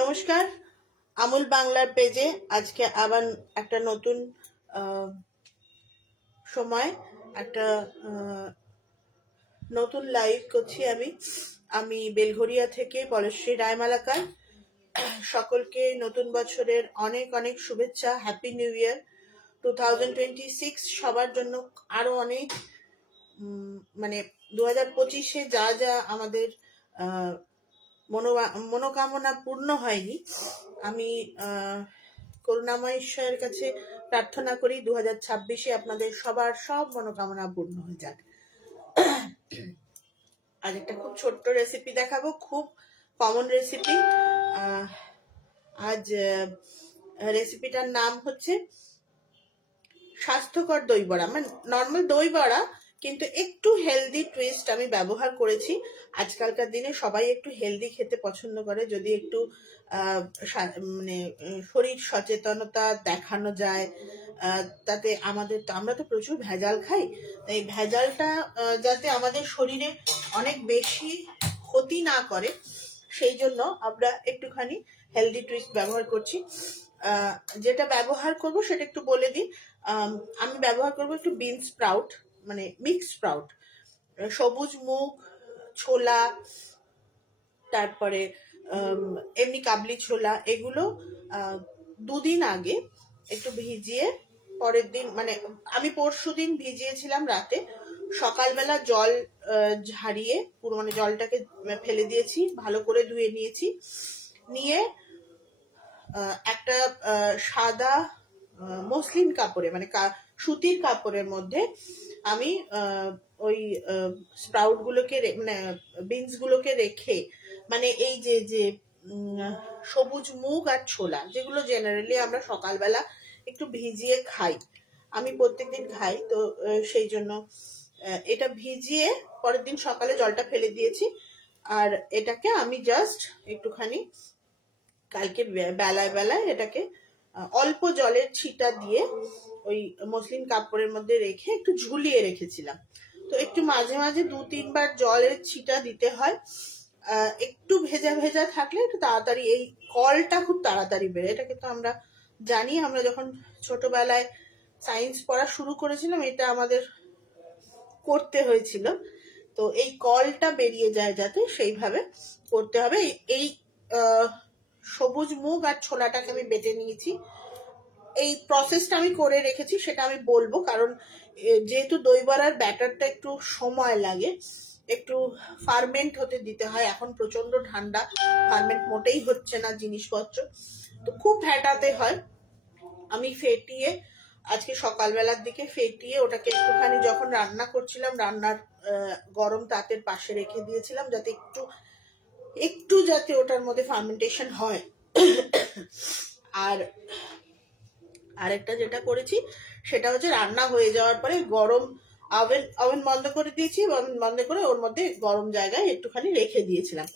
নমস্কার, আমুল বাংলার পেজে আজকে আবার একটা নতুন আহ, সময় একটা আহ, নতুন লাইভ করছি। আমি বেলঘরিয়া থেকে পলশ্রী রায়মালাকার। সকলকে নতুন বছরের অনেক অনেক শুভেচ্ছা। হ্যাপি নিউ ইয়ার 2026 সবার জন্য আরো অনেক মানে 2025-এ যা যা আমাদের আহ মনোকামনা পূর্ণ হয়নি, আমি করুণাময় ঈশ্বরের কাছে প্রার্থনা করি 2026-এ আপনাদের সবার সব মনোকামনা পূর্ণ হয়ে যাক। আজ একটা খুব ছোট্ট রেসিপি দেখাবো, খুব কমন রেসিপি। আজ রেসিপিটার নাম হচ্ছে স্বাস্থ্যকর দই বড়া, মানে নর্মাল দই বড়া, কিন্তু একটু হেলদি টুইস্ট আমি ব্যবহার করেছি। আজকালকার দিনে সবাই একটু হেলদি খেতে পছন্দ করে, যদি একটু মানে শরীর সচেতনতা দেখানো যায়, তাতে আমরা তো প্রচুর ভেজাল খাই। এই ভেজালটা যাতে আমাদের শরীরে অনেক বেশি ক্ষতি না করে, সেই জন্য আমরা একটুখানি হেলদি টুইস্ট ব্যবহার করছি। যেটা ব্যবহার করব সেটা একটু বলে দিই। আমি ব্যবহার করব একটু বিন স্প্রাউট, মানে মিক্স স্প্রাউট, সবুজ মুগ, ছোলা, তারপরে এমনি কাবলি ছোলা, এগুলো দুদিন আগে একটু ভিজিয়ে, পরের দিন মানে আমি পরশুদিন ভিজিয়েছিলাম রাতে, সকালবেলা জল ঝারিয়ে পুরো মানে জলটাকে ফেলে দিয়েছি, ভালো করে ধুয়ে নিয়েছি। নিয়ে একটা সাদা মসলিন কাপড়ে, মানে সুতির কাপড়ের মধ্যে আমি ওই স্প্রাউট গুলোকে, মানে বিনস গুলোকে রেখে, মানে এই যে যে সবুজ মুগ আর ছোলা, যেগুলো জেনারেলি আমরা সকালবেলা একটু ভিজিয়ে খাই, আমি প্রত্যেকদিন খাই, তো সেই জন্য এটা ভিজিয়ে পরের দিন সকালে জলটা ফেলে দিয়েছি। আর এটাকে আমি জাস্ট একটুখানি কালকে বেলায় বেলায় এটাকে অল্প জলের ছিটা দিয়ে ওই মসলিন কাপড়ের মধ্যে রেখে একটু ঝুলিয়ে রেখেছিলাম। তো একটু মাঝে মাঝে 2-3 বার জলের ছিটা দিতে হয়। একটু ভেজা ভেজা থাকলে একটু তাড়াতাড়ি এই কলটা খুব তাড়াতাড়ি বেড়ে, এটা কিন্তু আমরা জানি, আমরা যখন ছোটবেলায় সায়েন্স পড়া শুরু করেছিলাম এটা আমাদের করতে হয়েছিল। তো এই কলটা বেরিয়ে যায় যাতে, সেইভাবে করতে হবে। এই সবুজ মুগ আর ছোলাটাকে আমি বেটে নিয়েছি। এই প্রসেসটা আমি করে রেখেছি, সেটা আমি বলবো, কারণ যেহেতু দই বড়ার ব্যাটারটা একটু সময় লাগে, একটু ফার্মেন্ট হতে দিতে হয়। এখন প্রচন্ড ঠান্ডা, ফার্মেন্ট মোটেই হচ্ছে না জিনিসপত্র, তো খুব ফেটাতে হয়। আমি ফেটিয়ে আজকে সকালবেলার দিকে ফেটিয়ে ওটাকে একটুখানি যখন রান্না করছিলাম, রান্নার গরম তাতের পাশে রেখে দিয়েছিলাম, যাতে একটু একটু যাতে ওটার মধ্যে ফার্মেন্টেশন হয়। আর আরেকটা যেটা করেছি সেটা হচ্ছে, রান্না হয়ে যাওয়ার পরে গরম ওভেন বন্ধ করে দিয়েছি, ওভেন বন্ধ করে ওর মধ্যে গরম জায়গায় একটুখানি রেখে দিয়েছিলাম।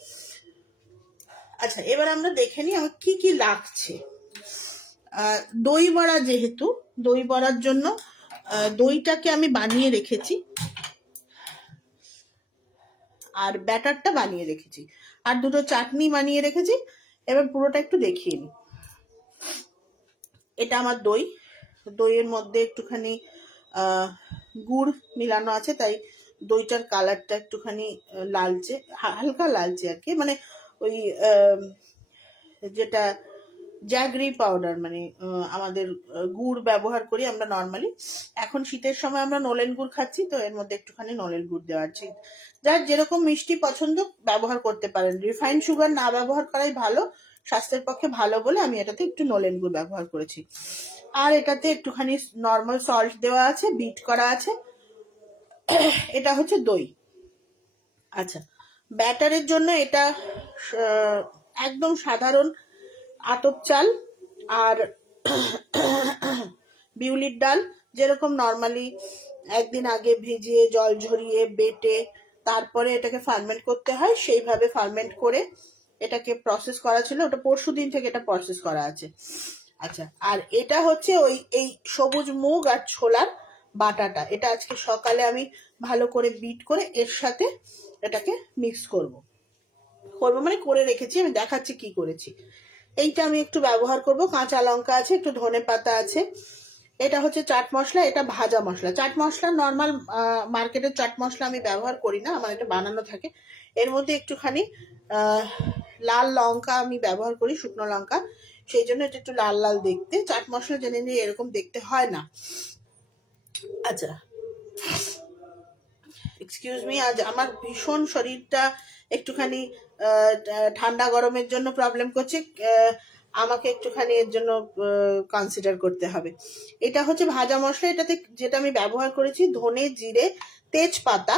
আচ্ছা, এবার আমরা দেখে নিই আমার কি কি লাগছে। দই বড়া, যেহেতু দই বড়ার জন্য দইটাকে আমি বানিয়ে রেখেছি, আর ব্যাটারটা বানিয়ে রেখেছি, আর দুটো চাটনি বানিয়ে রেখেছি। এবার পুরোটা একটু দেখিয়ে নিই। এটা আমার দই, দইয়ের মধ্যে একটুখানি গুড় মিলানো আছে, তাই দইটার কালারটা একটুখানি লালচে, হালকা লালচে আর কি, মানে ওই যেটা জ্যাগরি পাউডার, মানে আমাদের গুড় ব্যবহার করি আমরা নর্মালি। এখন শীতের সময় আমরা নলেন গুড় খাচ্ছি, তো এর মধ্যে একটুখানি নলেন গুড় দেওয়া আছে। যার যেরকম মিষ্টি পছন্দ ব্যবহার করতে পারেন, রিফাইন্ড সুগার না ব্যবহার করাই ভালো, স্বাস্থ্যের পক্ষে ভালো বলে আমি এটাতে একটু নলেন গুড় ব্যবহার করেছি। আর এটাতে একটুখানি নর্মাল সল্ট দেওয়া আছে, বিট করা আছে। এটা হচ্ছে দই। আচ্ছা, ব্যাটারের জন্য এটা একদম সাধারণ আতপ চাল আর বিউলির ডাল, যেরকম নর্মালি একদিন আগে ভিজিয়ে জল ঝরিয়ে বেটে তারপরে এটাকে ফার্মেন্ট করতে হয়, সেইভাবে ফার্মেন্ট করে এটাকে প্রসেস করা ছিল। ওটা পরশুদিন থেকে এটা প্রসেস করা আছে। আচ্ছা, আর এটা হচ্ছে ওই এই সবুজ মুগ আর ছোলার বাটাটা, এটা আজকে সকালে আমি ভালো করে বিট করে এর সাথে এটাকে মিক্স করব। করবো মানে করে রেখেছি, আমি দেখাচ্ছি কি করেছি। এইটা আমি একটু ব্যবহার করব, কাঁচা লঙ্কা আছে, একটু ধনে পাতা আছে, এটা হচ্ছে চাট মশলা, এটা ভাজা মশলা। চাট মশলা নর্মাল মার্কেটের চাট মশলা আমি ব্যবহার করি না, আমার এটা বানানো থাকে। এর মধ্যে একটুখানি লাল লঙ্কা আমি ব্যবহার করি, শুকনো লঙ্কা, সেই জন্য এটা একটু লাল লাল দেখতে। চাট মশলা জেনে নিয়ে এরকম দেখতে হয় না। আচ্ছা, এক্সকিউজ মি, আজ আমার ভীষণ শরীরটা একটুখানি ঠান্ডা গরমের জন্য প্রবলেম করছে, আমাকে একটুখানি এর জন্য কনসিডার করতে হবে। এটা হচ্ছে ভাজা মশলা, এটাতে যেটা আমি ব্যবহার করেছি ধনে, জিরে, তেজপাতা,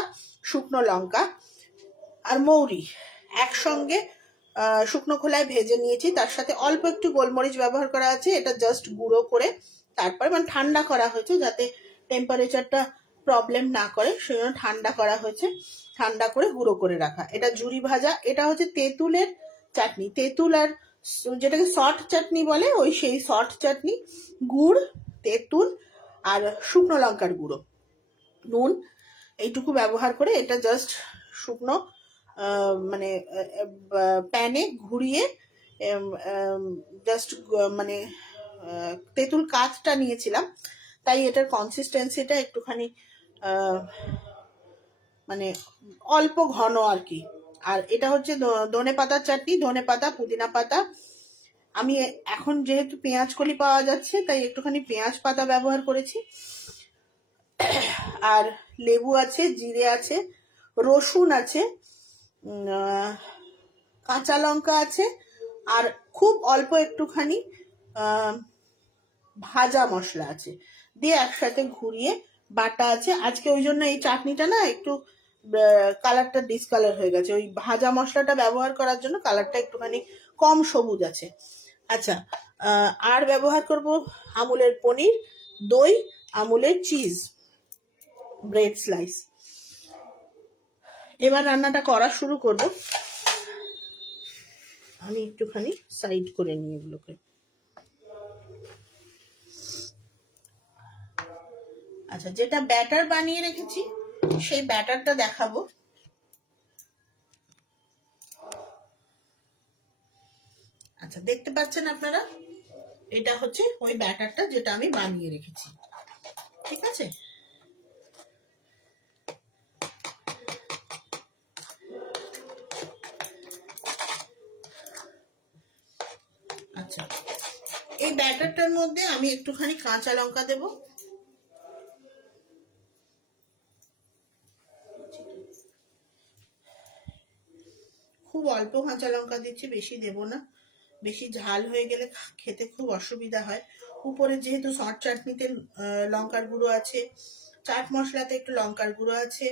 শুকনো লঙ্কা আর মৌরি একসঙ্গে শুকনো খোলায় ভেজে নিয়েছি। তার সাথে অল্প একটু গোলমরিচ ব্যবহার করা আছে, এটা জাস্ট গুঁড়ো করে তারপরে মানে ঠান্ডা করা হয়েছে যাতে টেম্পারেচারটা প্রবলেম না করে, সেজন্য ঠান্ডা করা হয়েছে, ঠান্ডা করে গুঁড়ো করে রাখা। এটা ঝুরি ভাজা, এটা হচ্ছে তেঁতুলের চাটনি, তেঁতুল আর যেটাকে সল্ট চাটনি বলে, ওই সেই সল্ট চাটনি, গুড়, তেঁতুল আর শুকনো লঙ্কার গুঁড়ো, নুন, এইটুকু ব্যবহার করে এটা জাস্ট শুকনো মানে প্যানে ঘুরিয়ে জাস্ট মানে তেঁতুল কাঁচটা নিয়েছিলাম, তাই এটার কনসিস্টেন্সিটা একটুখানি মানে অল্প ঘন আর কি। আর এটা হচ্ছে ধনে পাতার চাটনি, ধনে পাতা, পুদিনা পাতা, আমি এখন যেহেতু পেঁয়াজ কলি পাওয়া যাচ্ছে তাই একটুখানি পেঁয়াজ পাতা ব্যবহার করেছি, আর লেবু আছে, জিরে আছে, রসুন আছে, কাঁচা লঙ্কা আছে, আর খুব অল্প একটুখানি ভাজা মশলা আছে, দিয়ে একসাথে ঘুরিয়ে বাটা আছে। আজকে ওই জন্য এই চাটনিটা না একটু কালারটা ডিসকালার হয়ে গেছে, ওই ভাজা মশলাটা ব্যবহার করার জন্য কালারটা একটুখানি কম সবুজ আছে। আচ্ছা, আর ব্যবহার করব আমুলের পনির, দই, আমুলের চিজ, ব্রেড স্লাইস। এবার রান্নাটা করা শুরু করব, আমি একটুখানি সাইড করে নিই এগুলোকে। আচ্ছা, যেটা ব্যাটার বানিয়ে রেখেছি সেই ব্যাটারটা দেখাবো। আচ্ছা, দেখতে পাচ্ছেন আপনারা, এটা হচ্ছে ওই ব্যাটারটা যেটা আমি বানিয়ে রেখেছি, ঠিক আছে। আচ্ছা, এই ব্যাটারটার মধ্যে আমি একটুখানি কাঁচা লঙ্কা দেব, খুব অল্প কাঁচা লঙ্কা দিচ্ছি, বেশি দেব না, বেশি ঝাল হয়ে গেলে খেতে খুব অসুবিধা হয়। উপরে যেহেতু সট চাটনিতে লঙ্কার গুঁড়ো আছে, চাট মশলাতে একটু লঙ্কার গুঁড়ো আছে,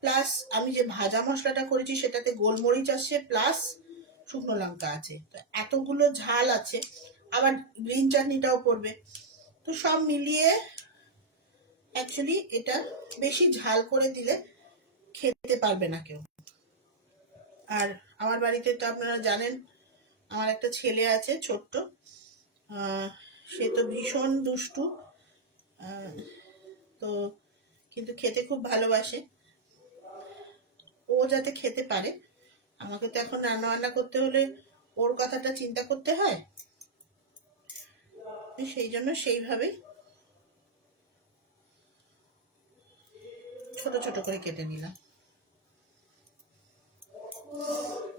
প্লাস আমি যে ভাজা মশলাটা করেছি সেটাতে গোলমরিচ আছে, প্লাস শুকনো লঙ্কা আছে, তো এতগুলো ঝাল আছে, আবার গ্রিন চাটনিটাও পড়বে, তো সব মিলিয়ে অ্যাকচুয়ালি এটা বেশি ঝাল করে দিলে খেতে পারবে না কেউ। আর আমার বাড়িতে তো আপনারা জানেন আমার একটা ছেলে আছে ছোট্ট, সে তো ভীষণ দুষ্টু, তো কিন্তু খেতে খুব ভালোবাসে, ও যাতে খেতে পারে, আমাকে তো এখন রান্না বান্না করতে হলে ওর কথাটা চিন্তা করতে হয়, সেই জন্য সেইভাবে ছোট ছোট করে কেটে নিলাম,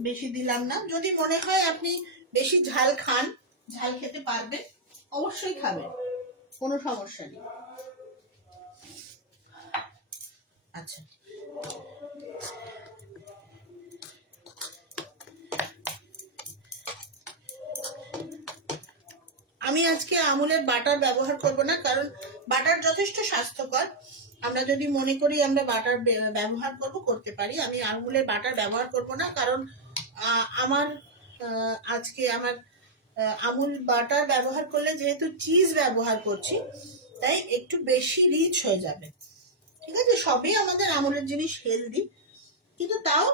বেশি দিলাম না। যদি মনে হয় আপনি বেশি ঝাল খান, ঝাল খেতে পারবেন, অবশ্যই খাবেন, কোনো সমস্যা নেই। আচ্ছা, আমি আজকে আমুলের বাটার ব্যবহার করব না, কারণ বাটার যথেষ্ট স্বাস্থ্যকর, আমরা যদি মনে করি আমরা বাটার ব্যবহার করব করতে পারি। আমি আমুলের বাটার ব্যবহার করব না, কারণ আমার আজকে আমার আমুল বাটার ব্যবহার করলে যেহেতু চিজ ব্যবহার করছি তাই একটু বেশি রিচ হয়ে যাবে, ঠিক আছে। সবই আমাদের আমুলের জিনিস হেলদি, কিন্তু তাও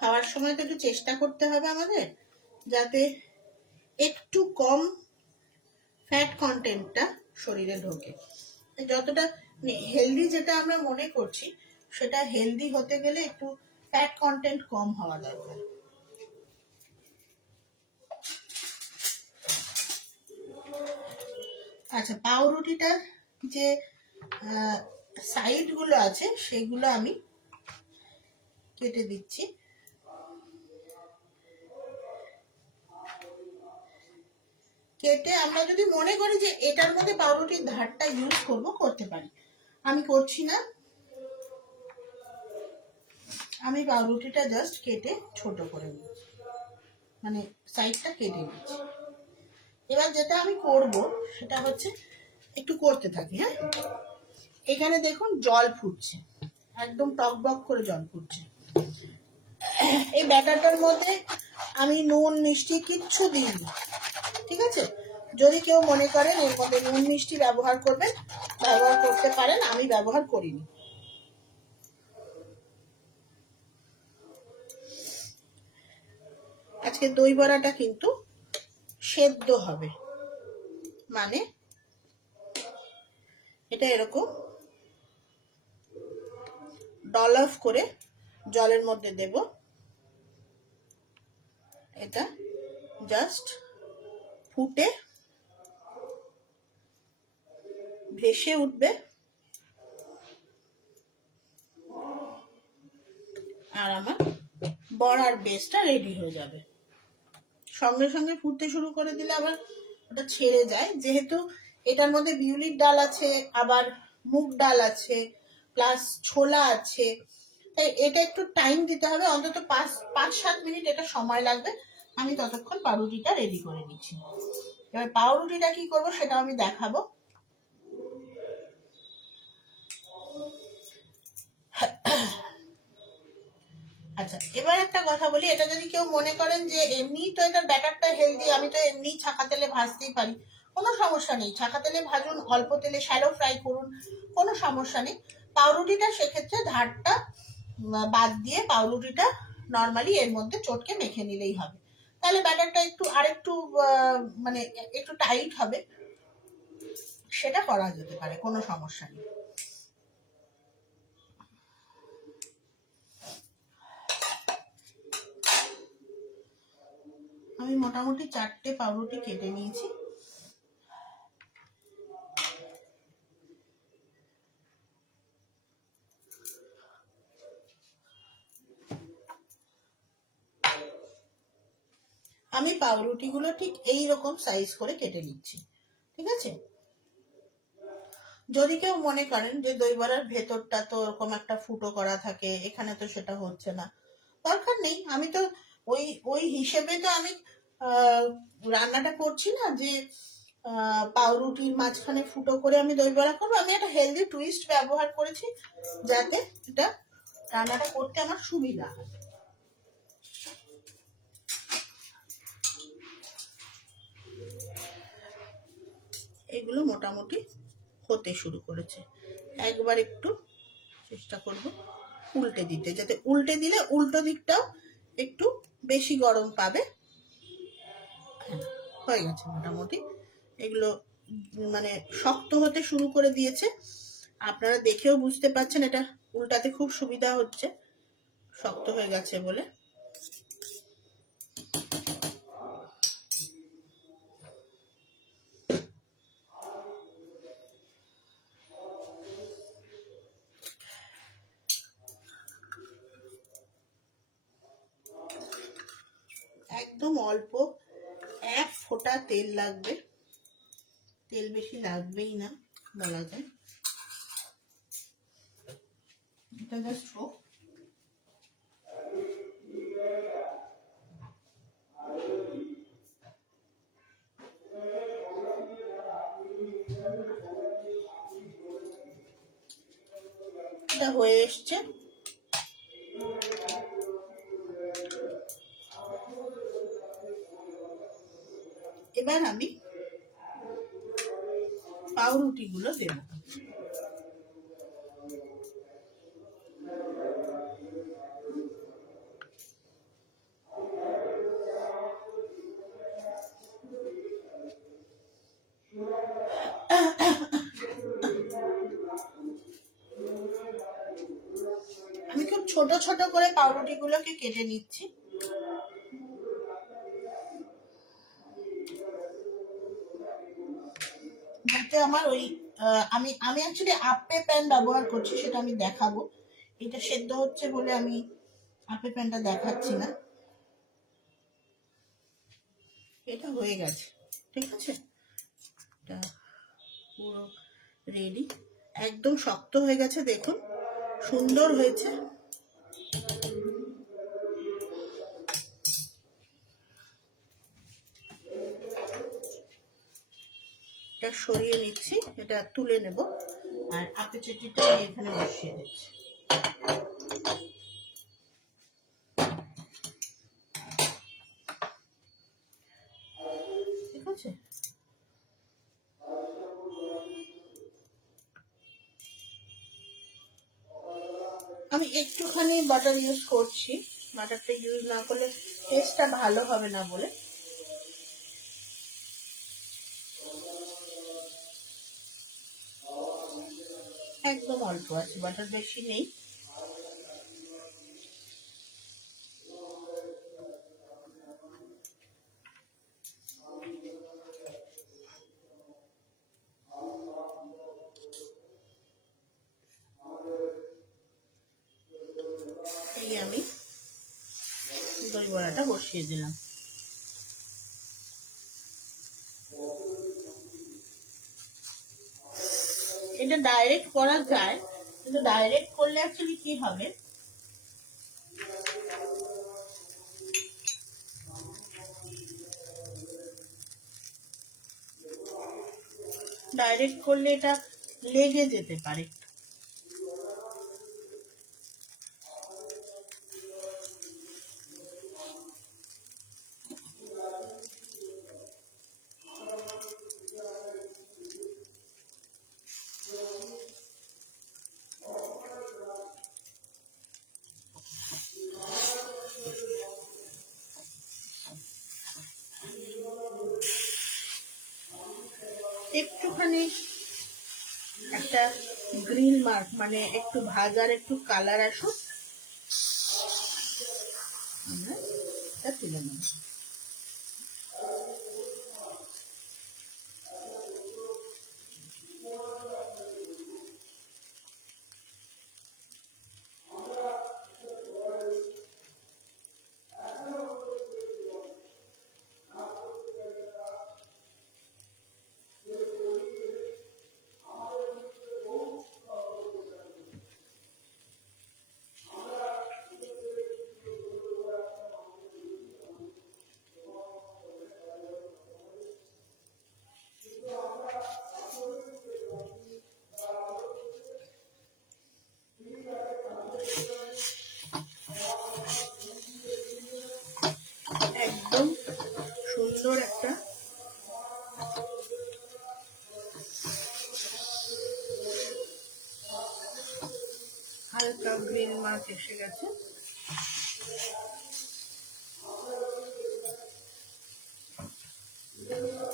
খাওয়ার সময় তো একটু চেষ্টা করতে হবে আমাদের যাতে একটু কম ফ্যাট কন্টেন্টটা শরীরে ঢোকে। যতটা হেলদি যেটা আমরা মনে করছি সেটা হেলদি হতে গেলে একটু ফ্যাট কন্টেন্ট কম হওয়া দরকার। আচ্ছা, পাউরুটিটার যে সাইড গুলো আছে সেগুলো আমি কেটে দিচ্ছি। কেটে আমরা যদি মনে করি যে এটার মধ্যে পাউরুটির ধারটা ইউজ করব, করতে পারি। আমি করছি না, আমি পাউরুটিটা জাস্ট কেটে ছোট করে নিচ্ছি, মানে সাইডটা কেটে নিচ্ছি। এবার যেটা আমি করব সেটা হচ্ছে একটু করতে থাকি। হ্যাঁ, এখানে দেখুন জল ফুটছে, একদম টকবক করে জল ফুটছে। এই ব্যাটারটার মধ্যে আমি নুন মিষ্টি কিচ্ছু দিইনি, ঠিক আছে? যদি কেউ মনে করেন এর মধ্যে নুন মিষ্টি ব্যবহার করবেন, ব্যবহার করতে পারেন, আমি ব্যবহার করিনি। আজকে দই বড়াটা কিন্তু সেদ্ধ হবে, মানে এটা এরকম ডলফ করে জলের মধ্যে দেব, এটা জাস্ট ফুটে ভেসে উঠবে, আর আমার বড়ার বেসটা রেডি হয়ে যাবে। সঙ্গে সঙ্গে ফুটতে শুরু করে দিলে আবার ওটা ছেড়ে যায়, যেহেতু এটার মধ্যে বিউলির ডাল আছে, আবার মুগ ডাল আছে, প্লাস ছোলা আছে, তাই এটা একটু টাইম দিতে হবে, অন্তত 5-7 মিনিট এটা সময় লাগবে। আমি ততক্ষণ পাউরুটিটা রেডি করে নিচ্ছি। এবার পাউরুটিটা কি করব সেটা আমি দেখাবো। আচ্ছা, এবার একটা কথা বলি, এটা যদি কেউ মনে করেন যে এমনি তো এটা ব্যাটারটা হেলদি, আমি তো এমনি ছাকা তেলে ভাজতেই পারি, কোনো সমস্যা নেই। ছাকা তেলে ভাজুন, অল্প তেলে শ্যালো ফ্রাই করুন, কোনো সমস্যা নেই। পাউরুটিটা সেক্ষেত্রে ধারটা বাদ দিয়ে পাউরুটিটা নর্মালি এর মধ্যে চটকে মেখে নিলেই হবে, তাহলে ব্যাটারটা একটু আরেকটু মানে একটু টাইট হবে, সেটা করা যেতে পারে, কোনো সমস্যা নেই। আমি মোটামুটি 4টে পাউরুটি কেটে নিয়েছি। আমি পাউরুটিগুলো ঠিক এই রকম সাইজ করে কেটে নিচ্ছি, ঠিক আছে? যদি কেউ মনে করেন যে দই বড়ার ভেতরটা তো ওরকম একটা ফুটো করা থাকে, এখানে তো সেটা হচ্ছে না, দরকার নেই। আমি তো ওই ওই হিসেবে তো আমি রান্নাটা করছি না যে পাউরুটির মাঝখানে ফুটো করে আমি দই বড়া করবো। আমি একটা হেলদি টুইস্ট ব্যবহার করেছি যাতে এটা রান্নাটা করতে আমার সুবিধা হয়। এগুলো মোটামুটি হতে শুরু করেছে, একবার একটু চেষ্টা করব উল্টে দিতে, যাতে উল্টে দিলে উল্টো দিকটাও একটু বেশি গরম পাবে। হয়ে গেছে মোটামুটি, এগুলো মানে শক্ত হতে শুরু করে দিয়েছে, আপনারা দেখেও বুঝতে পারছেন এটা উল্টাতে খুব সুবিধা হচ্ছে, শক্ত হয়ে গেছে বলে। একদম অল্প 1 ফোঁটা তেল লাগবে, তেল বেশি লাগবেই না বলা যায়। এটা জাস্ট হোক, এটা হয়ে এসছে। এবার আমি পাউরুটিগুলো দেব। আমি খুব ছোট ছোট ছোট করে পাউরুটিগুলোকে কেটে নিচ্ছি। যাতে আমার ওই আমি আমি অ্যাকচুয়ালি আপে প্যান ব্যবহার করছি, সেটা আমি দেখাবো। এটা সেদ্ধ হচ্ছে বলে আমি আপে প্যানটা দেখাচ্ছি না। এটা হয়ে গেছে, ঠিক আছে, এটা পুরো রেডি। একদম শক্ত হয়ে গেছে, দেখুন সুন্দর হয়েছে। এটা সরিয়ে নিচ্ছি, এটা তুলে নেব, আর আপে চুটিটা এখানে বসিয়ে দিচ্ছি। ঠিক আছে, আমি একটুখানি বাটার ইউজ করছি, বাটারটা ইউজ না করলে টেস্টটা ভালো হবে না বলে। একদম অল্প আছে, বাটার বেশি নেই। এই আমি দই বড়াটা বসিয়ে দিলাম। এটা ডাইরেক্ট করা যায়, কিন্তু ডাইরেক্ট করলে অ্যাকচুয়ালি কি হবে, ডাইরেক্ট করলে এটা লেগে যেতে পারে। একটুখানি একটা গ্রিন মার্ক, মানে একটু ভাজার একটু কালার আসুক, আমরা এটা তুলে নেব। একদম সুন্দর একটা হালকা গ্রিন মার্ক এসে গেছে।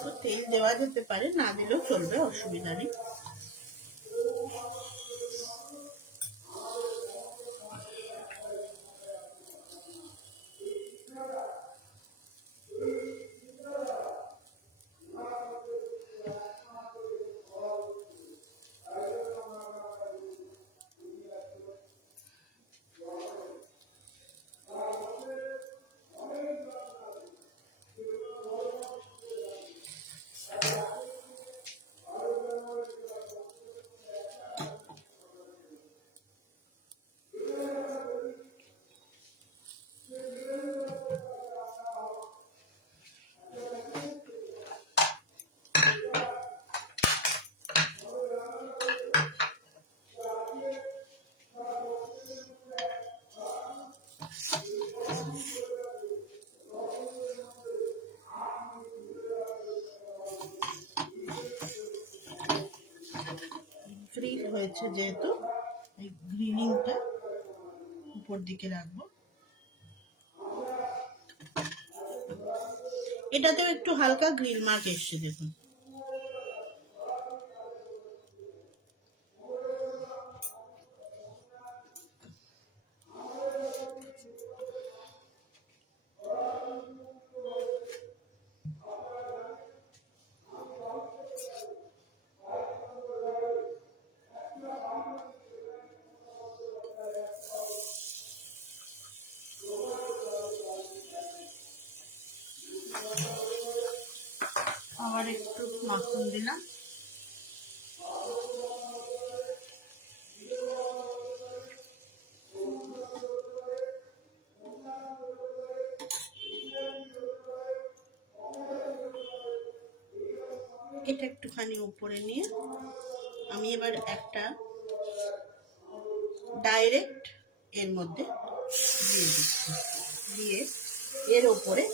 তো তেল দেওয়া যেতে পারে, না দিলেও চলবে, অসুবিধা নেই। গ্রিন হয়েছে যেহেতু, এই গ্রিনিংটা উপর দিকে রাখবো। এটাতেও একটু হালকা গ্রিন মার্ক এসছে, দেখুন। আবার একটু মাখন দিলাম। এটা একটুখানি উপরে নিয়ে আমি এবার একটা ডাইরেক্ট এর মধ্যে দিয়ে দিচ্ছি, দিয়ে এর ওপরে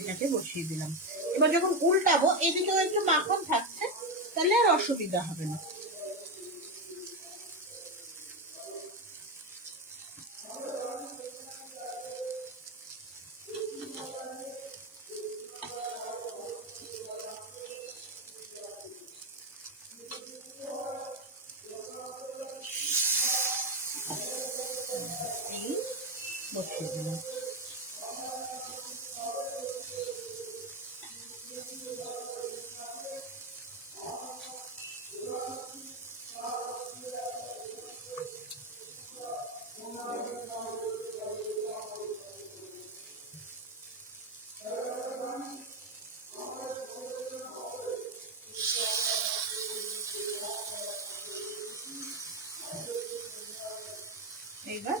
এটাকে বসিয়ে দিলাম। এবার যখন উল্টাবো এদিকেও একটু মাখন থাকছে, তাহলে আর অসুবিধা হবে না। বসিয়ে দিলাম। এইবার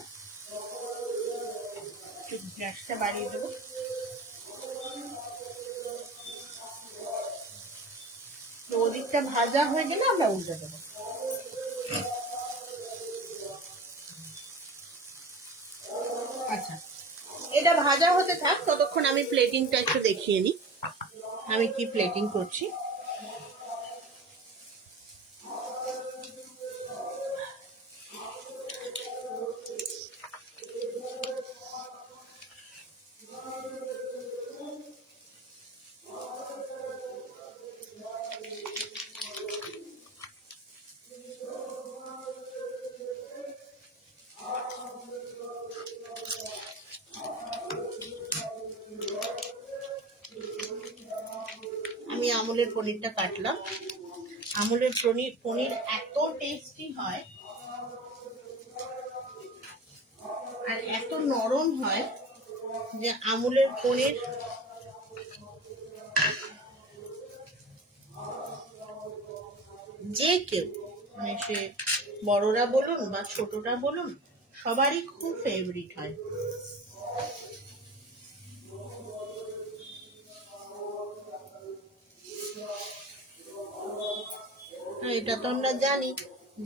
গ্যাসটা বাড়িয়ে দেবো। তো ওদিকটা ভাজা হয়ে গেলে আমরা উল্টে দেবো। আচ্ছা, এটা ভাজা হতে থাক, ততক্ষণ আমি প্লেটিংটা একটু দেখিয়ে নিই আমি কি প্লেটিং করছি। আমি আমুলের পনিরটা কাটলাম। আমুলের পনির এত টেস্টি হয় আর এত নরম হয় যে আমুলের পনির যে কেউ, মানে সে বড়রা বলুন বা ছোটরা বলুন, সবারই খুব ফেভারিট হয়। এটা তো আমরা জানি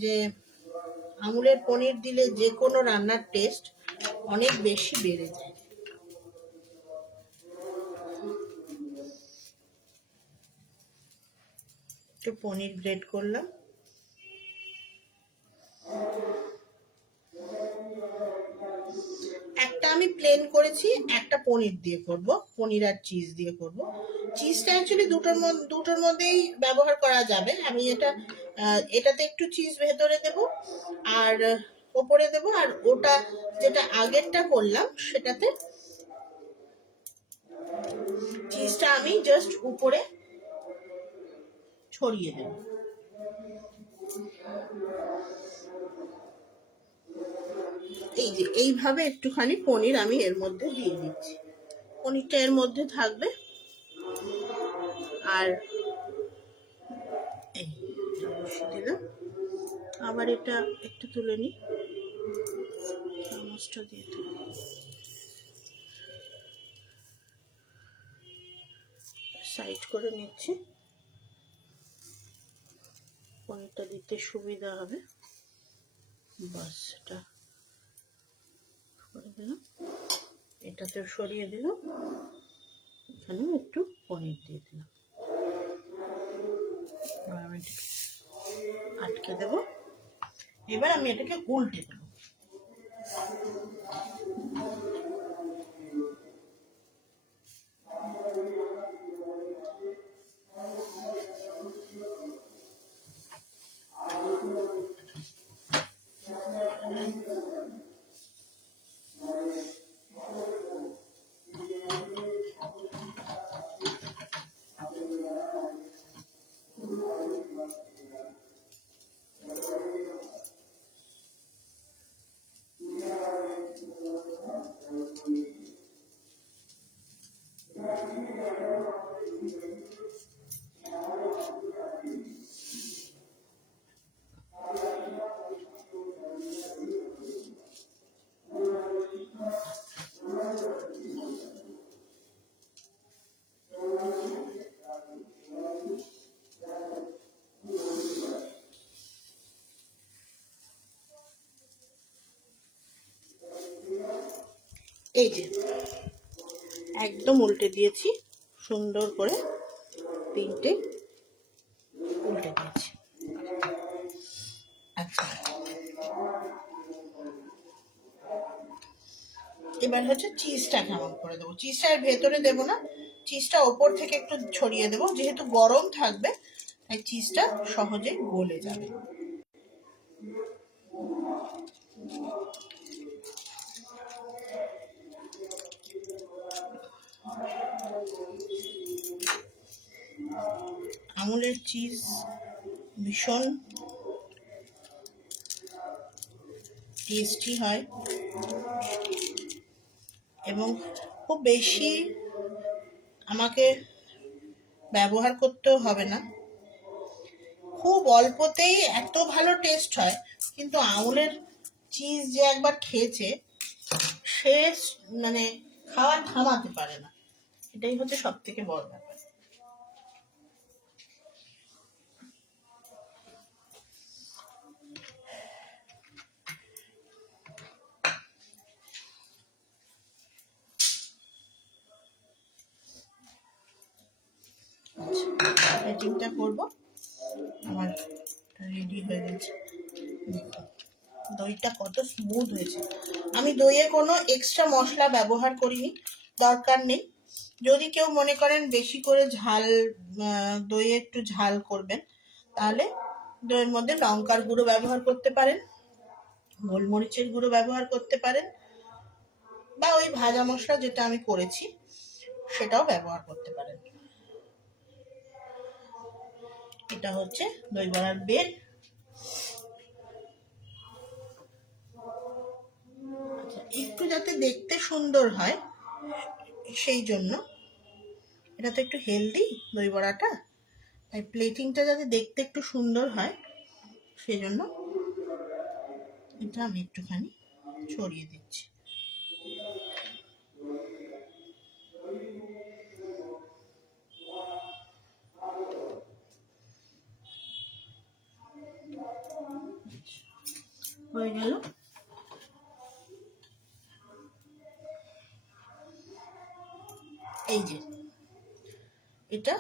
যে আমুলের পনির দিলে যে কোনো রান্নার টেস্ট অনেক বেশি বেড়ে যায়। একটু পনির গ্রেট করলাম। একটা আমি প্লেন করেছি, একটা পনির দিয়ে করব, পনির আর চিজ দিয়ে করব। চিজটা অ্যাকচুয়ালি দুটোর মধ্যেই ব্যবহার করা যাবে। আমি এটাতে একটু চিজ ভেতরে দেব আর ওপরে দেব, আর ওটা যেটা আগেরটা করলাম সেটাতে চিজটা আমি জাস্ট উপরে ছড়িয়ে দেব। এই যে এইভাবে একটুখানি পনির আমি এর মধ্যে দিয়ে দিচ্ছি। পনিরটা এর মধ্যে থাকবে। আর এই বসিয়ে দিলাম। আবার এটা একটু তুলে নিই, চামচটা দিয়ে সাইড করে নিচ্ছি, পনিরটা দিতে সুবিধা হবে। বাস এটা করে দিলাম, এটাতে সরিয়ে দিলাম, এখানেও একটু পনির দিয়ে দিলাম। আমি আটকে দেব। এবার আমি এটাকে উল্টে দেব। এই যে একদম উল্টে দিয়েছি, সুন্দর করে 3টে উল্টে দিয়েছি। আচ্ছা, এবার হচ্ছে চিজটা কেমন করে দেবো। চিজটা এর ভেতরে দেবো না, চিজটা ওপর থেকে একটু ছড়িয়ে দেবো, যেহেতু গরম থাকবে তাই চিজটা সহজে গলে যাবে। আমুলের চিজ ভীষণ টেস্টি হয় এবং খুব বেশি আমাকে ব্যবহার করতেও হবে না, খুব অল্পতেই এত ভালো টেস্ট হয়। কিন্তু আমুলের চিজ যে একবার খেয়েছে সে মানে খাওয়া থামাতে পারে না, এটাই হচ্ছে সব থেকে বড় ব্যাপার। প্লেটিংটা করবো, আমার রেডি হয়ে গেছে। দইটা কত স্মুথ হয়েছে। আমি দইয়ে কোনো এক্সট্রা মশলা ব্যবহার করিনি, দরকার নেই। যদি কেউ মনে করেন বেশি করে ঝাল, দইয়ে একটু ঝাল করবেন, তাহলে দইয়ের মধ্যে লঙ্কার গুঁড়ো ব্যবহার করতে পারেন, গোলমরিচের গুঁড়ো ব্যবহার করতে পারেন, বা ওই ভাজা মশলা যেটা আমি করেছি সেটাও ব্যবহার করতে পারেন। এটা হচ্ছে দই বড়ার বেল। আচ্ছা, একটু যাতে দেখতে সুন্দর হয় সেই জন্য, এটা তো একটু হেলদি দই বড়াটা, তাই প্লেটিংটা যাতে দেখতে একটু সুন্দর হয় সেই জন্য এটা আমি একটুখানি ছড়িয়ে দিচ্ছি। হয়ে গেল। এই যে এটা,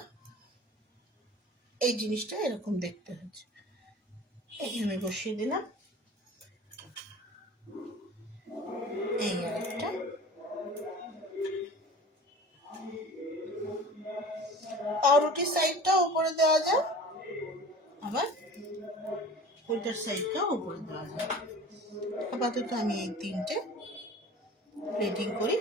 এই জিনিসটা এরকম দেখতে হচ্ছে। এই আমি বসিয়ে দিলাম। এই আরেকটা, পাউরুটির সাইডটাও উপরে দেওয়া যায়, আবার ওইটার সাইডটাও উপরে দেওয়া যায়। আপাতত আমি এই 3টে প্লেটিং করি।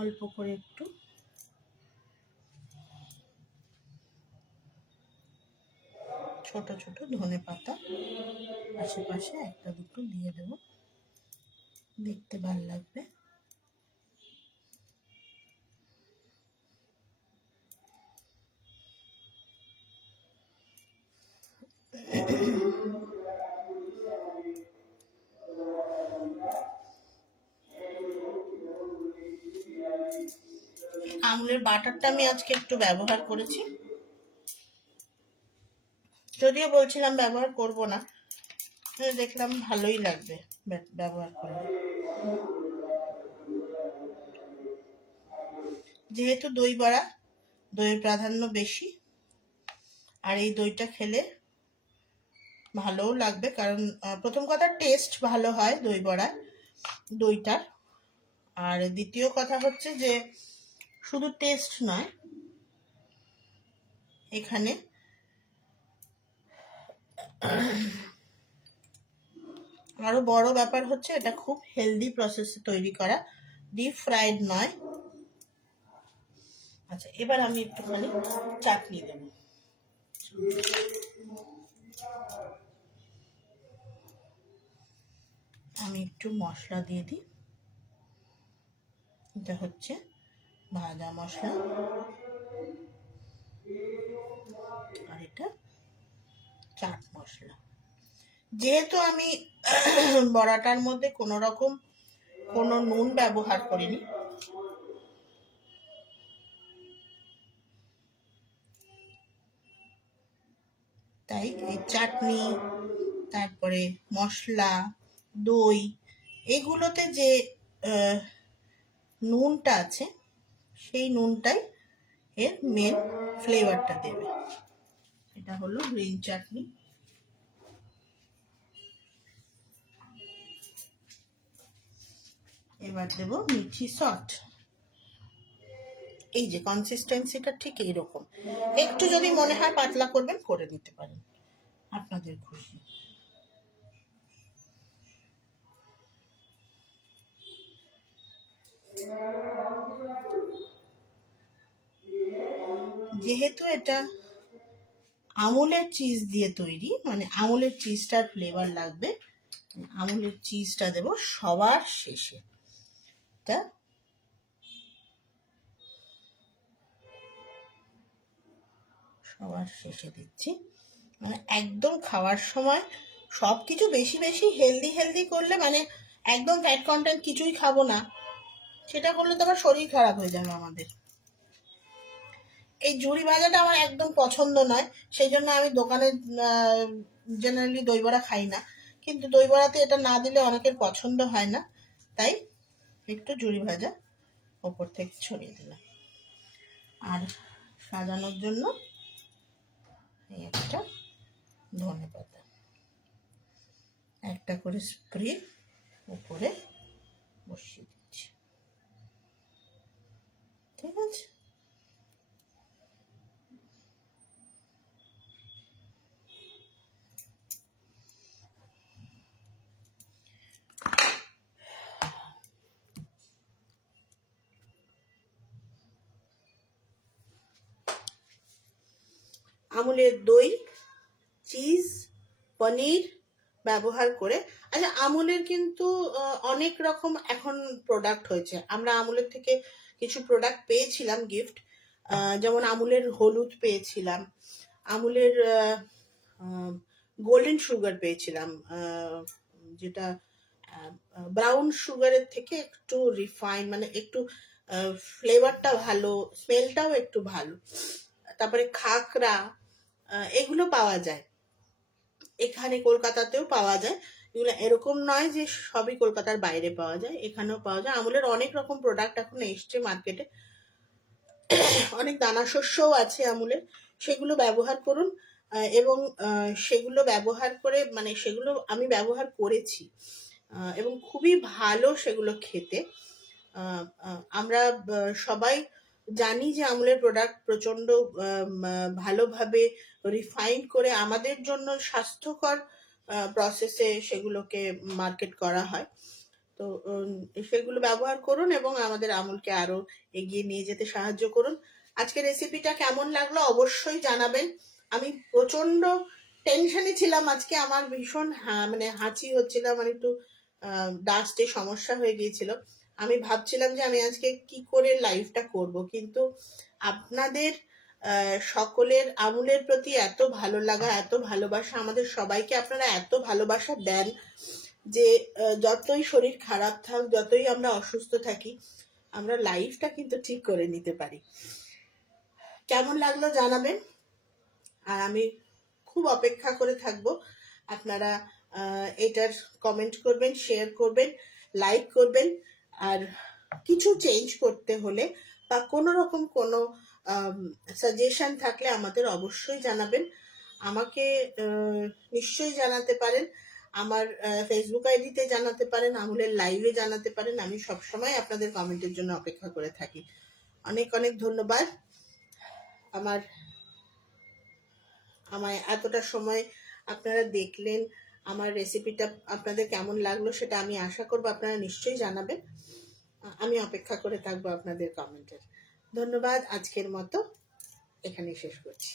অল্প করে একটু ছোট ছোট ধনে পাতা আশেপাশে একটা দুটো দিয়ে দেবো, দেখতে ভালো লাগবে। আমুলের বাটারটা আমি আজকে একটু ব্যবহার করেছি, যদিও বলছিলাম ব্যবহার করব না, দেখলাম ভালোই লাগবে ব্যবহার করলে। যেহেতু দই বড়া, দইয়ের প্রাধান্য বেশি, আর এই দইটা খেলে ভালোও লাগবে, কারণ প্রথম কথা টেস্ট ভালো হয় দই বড়ায় দইটার, আর দ্বিতীয় কথা হচ্ছে যে শুধু টেস্ট নয়, এখানে আরো বড় ব্যাপার হচ্ছে এটা খুব হেলদি প্রসেসে তৈরি করা, ডিপ ফ্রাইড নয়। আচ্ছা, এবার আমি একটুখানি চাটনি দেব। আমি একটু মশলা দিয়ে দিই, এটা হচ্ছে ভাজা মশলা, আর এটা চাট মশলা। যেহেতু আমি বড়াটার মধ্যে কোনো রকম কোনো নুন ব্যবহার করিনি, তাই এই চাটনি, তারপরে মশলা, দই, এগুলোতে যে নুনটা আছে সেই নুনটাই এর মেন ফ্লেভারটা দেবে। এটা হলো গ্রিন চাটনি। এবার দেব মিঠি সল্ট। এই যে কনসিস্টেন্সিটা ঠিক এইরকম, একটু যদি মনে হয় পাতলা করবেন করে দিতে পারেন, আপনাদের খুশি। যেহেতু এটা আমুলের চিজ দিয়ে তৈরি, মানে আমুলের চিজটার ফ্লেভার লাগবে, আমুলের চিজটা দেব সবার শেষে। তা সবার শেষে দিচ্ছি, মানে একদম খাওয়ার সময় সব কিছু বেশি বেশি হেলদি হেলদি করলে, মানে একদম ফ্যাট কন্টেন্ট কিছুই খাবো না, সেটা করলে তো আবার শরীর খারাপ হয়ে যাবে আমাদের। এই ঝুড়ি ভাজাটা আমার একদম পছন্দ নয়, সেই জন্য আমি দোকানে জেনারেলি দই বড়া খাই না, কিন্তু দই বড়াতে এটা না দিলে অনেকের পছন্দ হয় না, তাই একটু ঝুড়ি ভাজা ওপর থেকে ছড়িয়ে দিলাম। আর সাজানোর জন্য এই একটা ধনে পাতা, একটা করে স্প্রে উপরে বসিয়ে দিচ্ছি, ঠিক আছে। আমুলের দই, চিজ, পনির ব্যবহার করে, আচ্ছা আমুলের কিন্তু অনেক রকম এখন প্রোডাক্ট হয়েছে, আমরা আমুলের থেকে কিছু প্রোডাক্ট পেয়েছিলাম গিফট, যেমন আমুলের হলুদ পেয়েছিলাম, আমুলের গোল্ডেন সুগার পেয়েছিলাম, যেটা ব্রাউন সুগারের থেকে একটু রিফাইন, মানে একটু ফ্লেভারটা ভালো, স্মেলটাও একটু ভালো। তারপরে খাকরা, এগুলো পাওয়া যায় এখানে, কলকাতাতেও পাওয়া যায় এগুলো, এরকম নয় যে সবই কলকাতার বাইরে পাওয়া যায়, এখানেও পাওয়া যায়। আমুলের অনেক রকম প্রোডাক্ট এখন এসছে মার্কেটে, অনেক দানা শস্যও আছে আমুলের, সেগুলো ব্যবহার করুন। এবং সেগুলো ব্যবহার করে, মানে সেগুলো আমি ব্যবহার করেছি এবং খুবই ভালো সেগুলো খেতে। আমরা সবাই জানি যে আমুলের প্রোডাক্ট প্রচণ্ড ভালোভাবে রিফাইন করে আমাদের জন্য স্বাস্থ্যকর প্রসেসে সেগুলোকে মার্কেট করা হয়। তো সেগুলো ব্যবহার করুন এবং আমাদের আমুলকে আরো এগিয়ে নিয়ে যেতে সাহায্য করুন। আজকের রেসিপিটা কেমন লাগলো অবশ্যই জানাবেন। আমি প্রচন্ড টেনশনে ছিলাম আজকে, আমার ভীষণ মানে হাঁচি হচ্ছিল, মানে একটু ডাস্টে সমস্যা হয়ে গিয়েছিল। আমি ভাবছিলাম যে আমি আজকে কি করে লাইভটা করব, কিন্তু আপনাদের সকলের আমুলের প্রতি এত ভালো লাগা, এত ভালোবাসা, আমাদের সবাইকে আপনারা এত ভালোবাসা দেন যে যতই শরীর খারাপ থাক, যতই আমরা অসুস্থ থাকি, আমরা লাইফটা কিন্তু ঠিক করে নিতে পারি। কেমন লাগলো জানাবেন, আর আমি খুব অপেক্ষা করে থাকবো। আপনারা এটার কমেন্ট করবেন, শেয়ার করবেন, লাইক করবেন, আর কিছু চেঞ্জ করতে হলে বা কোনো রকম কোনো সাজেশন থাকলে আমাদের অবশ্যই জানাবেন। আমাকে নিশ্চয়ই জানাতে পারেন, আমার ফেসবুক আইডিতে জানাতে পারেন, আমুলের লাইভে জানাতে পারেন, আমি সবসময় আপনাদের কমেন্টের জন্য অপেক্ষা করে থাকি। অনেক অনেক ধন্যবাদ আমায় এতটা সময় আপনারা দেখলেন। আমার রেসিপিটা আপনাদের কেমন লাগলো সেটা আমি আশা করব আপনারা নিশ্চয়ই জানাবেন, আমি অপেক্ষা করে থাকবো আপনাদের কমেন্টের। ধন্যবাদ, আজকের মতো এখানেই শেষ করছি।